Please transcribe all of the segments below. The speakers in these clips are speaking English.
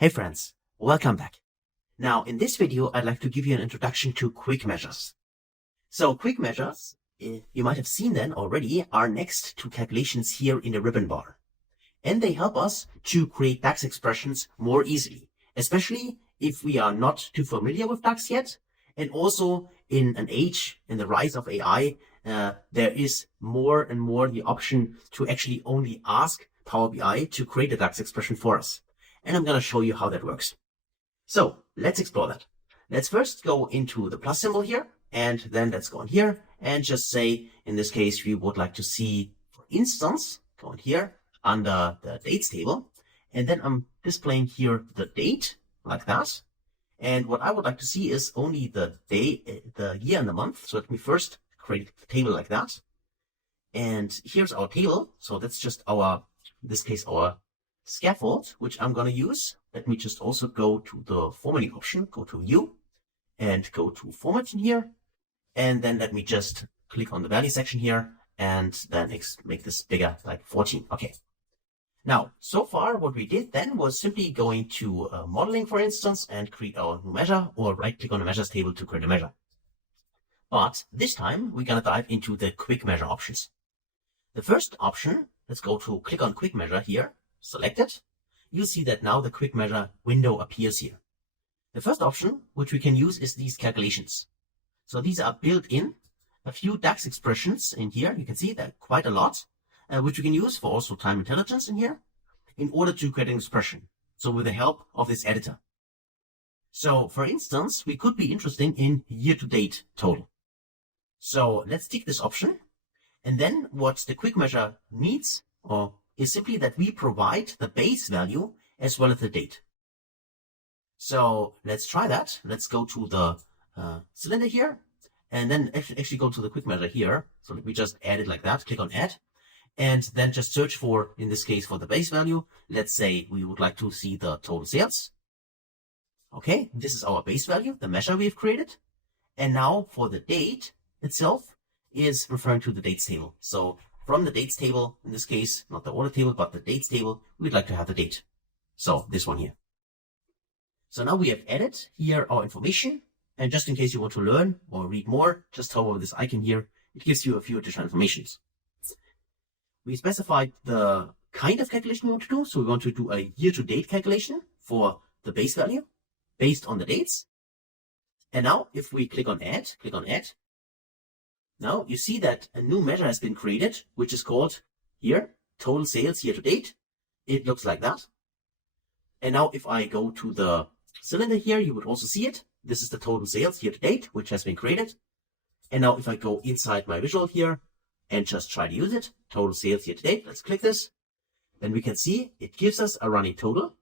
Hey friends, welcome back. Now in this video, I'd like to give you an introduction to quick measures. So quick measures, you might have seen them already, are next to calculations here in the ribbon bar. And they help us to create DAX expressions more easily, especially if we are not too familiar with DAX yet. And also in an age, in the rise of AI, there is more and more the option to actually only ask Power BI to create a DAX expression for us. And I'm going to show you how that works. So let's explore that. Let's first go into the plus symbol here, and then let's go in here and just say, in this case, we would like to see, for instance, go in here under the dates table, and then I'm displaying here the date like that. And what I would like to see is only the day, the year and the month. So let me first create a table like that. And here's our table. So that's just our, in this case, our scaffold, which I'm going to use. Let me just also go to the formatting option, go to view and go to format in here. And then let me just click on the value section here and then make this bigger, like 14. Okay. Now, so far what we did then was simply going to modeling, for instance, and create our new measure, or right click on the measures table to create a measure. But this time we're going to dive into the quick measure options. The first option, let's go to click on quick measure here. Select it, you'll see that now the quick measure window appears here. The first option, which we can use, is these calculations. So these are built in, a few DAX expressions in here. You can see that quite a lot, which we can use for also time intelligence in here in order to create an expression. So with the help of this editor. So for instance, we could be interested in year-to-date total. So let's tick this option. And then what the quick measure needs, or is simply that we provide the base value as well as the date. So let's try that. Let's go to the cylinder here and then actually go to the quick measure here. So let me just add it like that. Click on add and then just search for, in this case, for the base value. Let's say we would like to see the total sales. Okay, this is our base value, the measure we've created. And now for the date itself is referring to the dates table. So from the dates table, in this case, not the order table, but the dates table, we'd like to have the date. So this one here. So now we have added here our information. And just in case you want to learn or read more, just hover over this icon here. It gives you a few additional informations. We specified the kind of calculation we want to do. So we want to do a year-to-date calculation for the base value based on the dates. And now if we click on add, now you see that a new measure has been created, which is called here, total sales year to date. It looks like that. And now if I go to the cylinder here, you would also see it. This is the total sales year to date, which has been created. And now if I go inside my visual here and just try to use it, total sales year to date, let's click this. Then we can see it gives us a running total.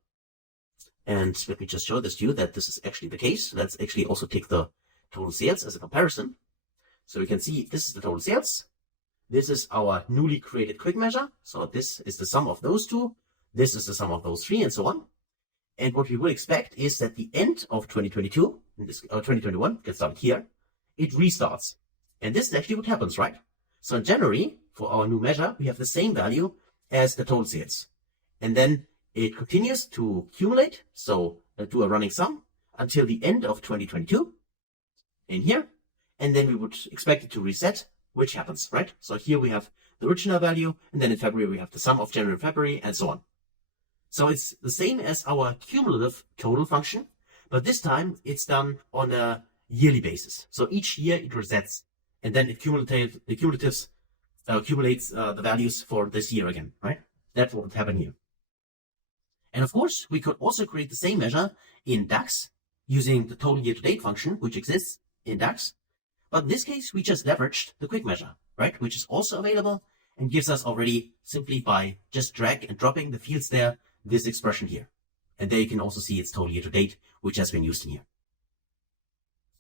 And let me just show this to you that this is actually the case. Let's actually also take the total sales as a comparison. So we can see this is the total sales. This is our newly created quick measure. So this is the sum of those two. This is the sum of those three and so on. And what we would expect is that the end of 2022, 2021, gets started here, it restarts. And this is actually what happens, right? So in January, for our new measure, we have the same value as the total sales. And then it continues to accumulate. So do a running sum until the end of 2022 in here. And then we would expect it to reset, which happens, right? So here we have the original value, and then in February we have the sum of January and February, and so on. So it's the same as our cumulative total function, but this time it's done on a yearly basis. So each year it resets, and then it accumulates the values for this year again, right? That's what would happen here. And of course, we could also create the same measure in DAX using the total year-to-date function, which exists in DAX. But in this case, we just leveraged the quick measure, right? Which is also available and gives us already simply by just drag and dropping the fields there, this expression here. And there you can also see it's total year to date, which has been used in here.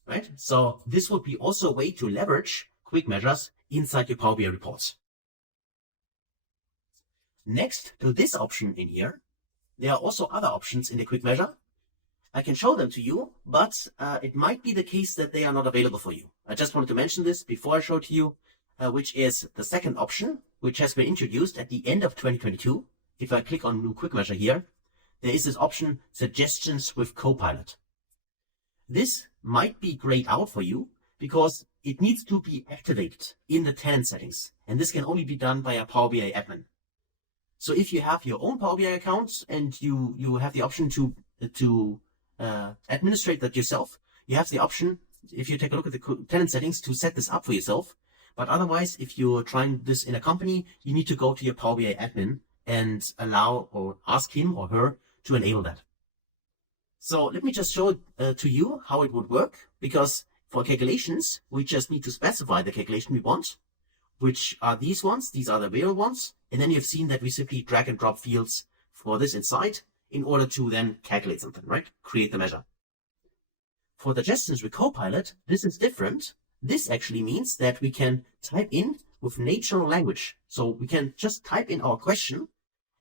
Right? So this would be also a way to leverage quick measures inside your Power BI reports. Next to this option in here, there are also other options in the quick measure. I can show them to you, but it might be the case that they are not available for you. I just wanted to mention this before I show to you, which is the second option, which has been introduced at the end of 2022. If I click on new quick measure here, there is this option, Suggestions with Copilot. This might be grayed out for you because it needs to be activated in the tenant settings. And this can only be done by a Power BI admin. So if you have your own Power BI account and you have the option to administrate that yourself, you have the option, if you take a look at the tenant settings, to set this up for yourself. But otherwise, if you're trying this in a company, you need to go to your Power BI admin and allow or ask him or her to enable that. So let me just show to you how it would work, because for calculations, we just need to specify the calculation we want, which are these ones. These are the real ones. And then you've seen that we simply drag and drop fields for this inside in order to then calculate something, right? Create the measure. For the suggestions with Copilot, this is different. This actually means that we can type in with natural language. So we can just type in our question,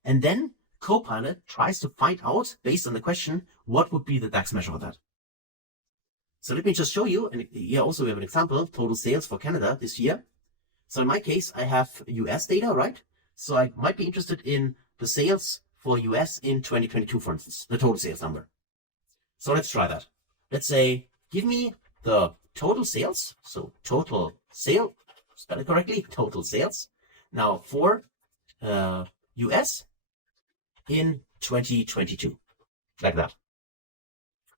and then Copilot tries to find out, based on the question, what would be the DAX measure of that. So let me just show you, and here also we have an example, total sales for Canada this year. So in my case, I have US data, right? So I might be interested in the sales for US in 2022, for instance, the total sales number. So let's try that. Let's say, give me the total sales. So total sale, spell it correctly, total sales. Now for US in 2022, like that.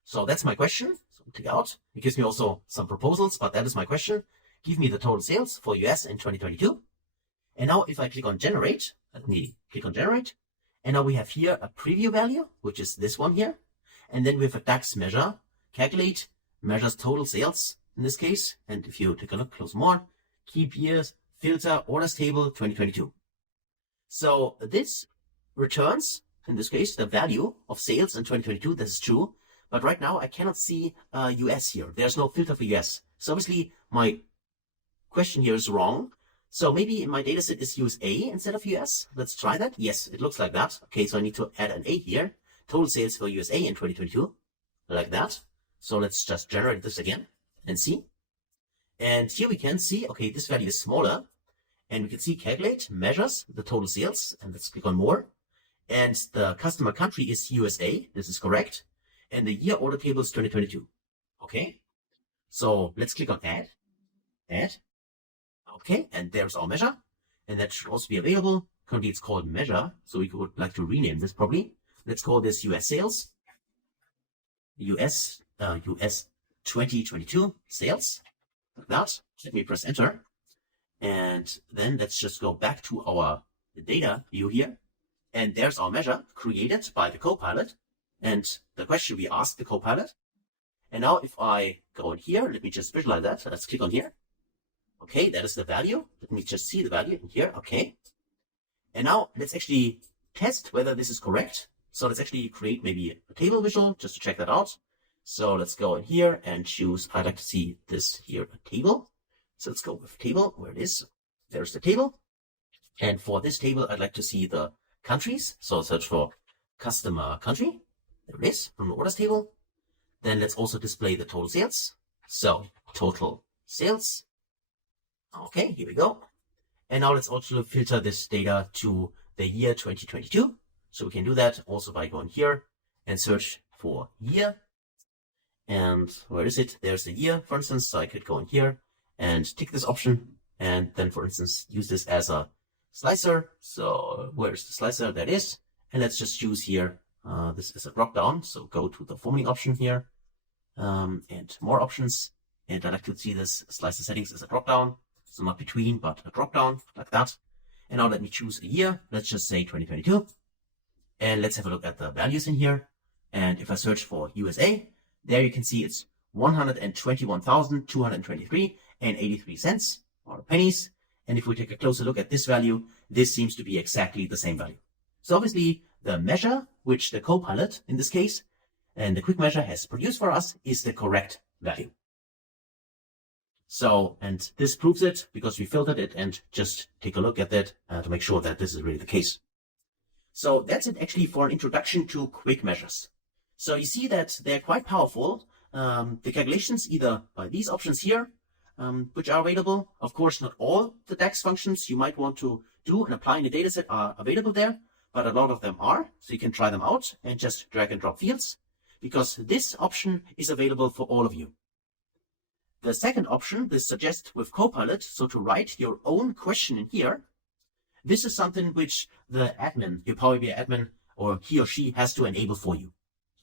So that's my question. So take out. It gives me also some proposals, but that is my question. Give me the total sales for US in 2022. And now if I click on generate, let me click on generate. And now we have here a preview value, which is this one here. And then we have a DAX measure, calculate, measures total sales in this case. And if you take a look, close more, keep years, filter, orders table, 2022. So this returns, in this case, the value of sales in 2022. This is true. But right now I cannot see US here. There's no filter for US. So obviously my question here is wrong. So maybe my dataset is USA instead of US. Let's try that. Yes, it looks like that. Okay, so I need to add an A here. Total sales for USA in 2022, like that. So let's just generate this again and see. And here we can see, okay, this value is smaller. And we can see calculate, measures the total sales. And let's click on more. And the customer country is USA. This is correct. And the year order table is 2022. Okay. So let's click on add. Add. Okay. And there's our measure. And that should also be available. Currently it's called measure. So we would like to rename this probably. Let's call this US sales. US 2022 sales. Like that. Let me press enter. And then let's just go back to our data view here. And there's our measure created by the Copilot. And the question we asked the Copilot. And now if I go in here, let me just visualize that. Let's click on here. Okay, that is the value. Let me just see the value in here. Okay. And now let's actually test whether this is correct. So let's actually create maybe a table visual just to check that out. So let's go in here and choose, I'd like to see this here, a table. So let's go with table, where it is. There's the table. And for this table, I'd like to see the countries. So I'll search for customer country. There it is from the orders table. Then let's also display the total sales. So total sales. Okay, here we go. And now let's also filter this data to the year 2022. So we can do that also by going here and search for year. And where is it? There's the year, for instance. So I could go in here and tick this option. And then, for instance, use this as a slicer. So where's the slicer? That is. And let's just choose here. This is a drop down. So go to the formatting option here and more options. And I'd like to see this slicer settings as a drop down. So not between, but a drop down like that. And now let me choose a year. Let's just say 2022. And let's have a look at the values in here. And if I search for USA, there you can see it's 121,223 and 83 cents or pennies. And if we take a closer look at this value, this seems to be exactly the same value. So obviously the measure, which the Copilot in this case, and the quick measure has produced for us is the correct value. So, and this proves it because we filtered it, and just take a look at that to make sure that this is really the case. So that's it actually for an introduction to quick measures. So you see that they're quite powerful. The calculations either by these options here, which are available. Of course, not all the DAX functions you might want to do and apply in the dataset are available there, but a lot of them are, so you can try them out and just drag and drop fields, because this option is available for all of you. The second option, this suggest with Copilot, so to write your own question in here, this is something which the admin, your Power BI admin, or he or she has to enable for you.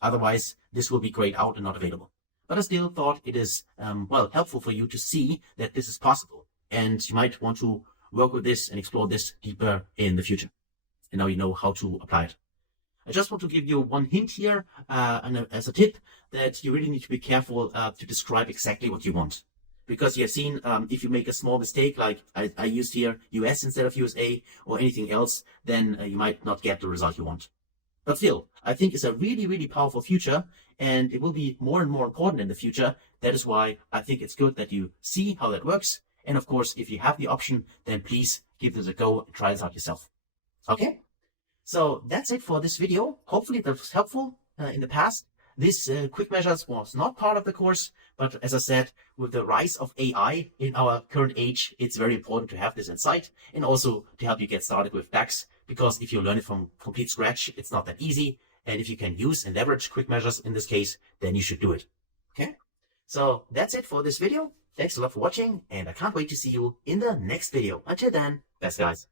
Otherwise, this will be grayed out and not available. But I still thought it is, helpful for you to see that this is possible. And you might want to work with this and explore this deeper in the future. And now you know how to apply it. I just want to give you one hint here, as a tip, that you really need to be careful to describe exactly what you want. Because you have seen, if you make a small mistake, like I used here US instead of USA or anything else, then you might not get the result you want. But still, I think it's a really, really powerful feature, and it will be more and more important in the future. That is why I think it's good that you see how that works. And of course, if you have the option, then please give this a go and try this out yourself. Okay? So that's it for this video. Hopefully that was helpful in the past. This quick measures was not part of the course, but as I said, with the rise of AI in our current age, it's very important to have this in sight and also to help you get started with DAX, because if you learn it from complete scratch, it's not that easy. And if you can use and leverage quick measures in this case, then you should do it. Okay? So that's it for this video. Thanks a lot for watching, and I can't wait to see you in the next video. Until then, best guys.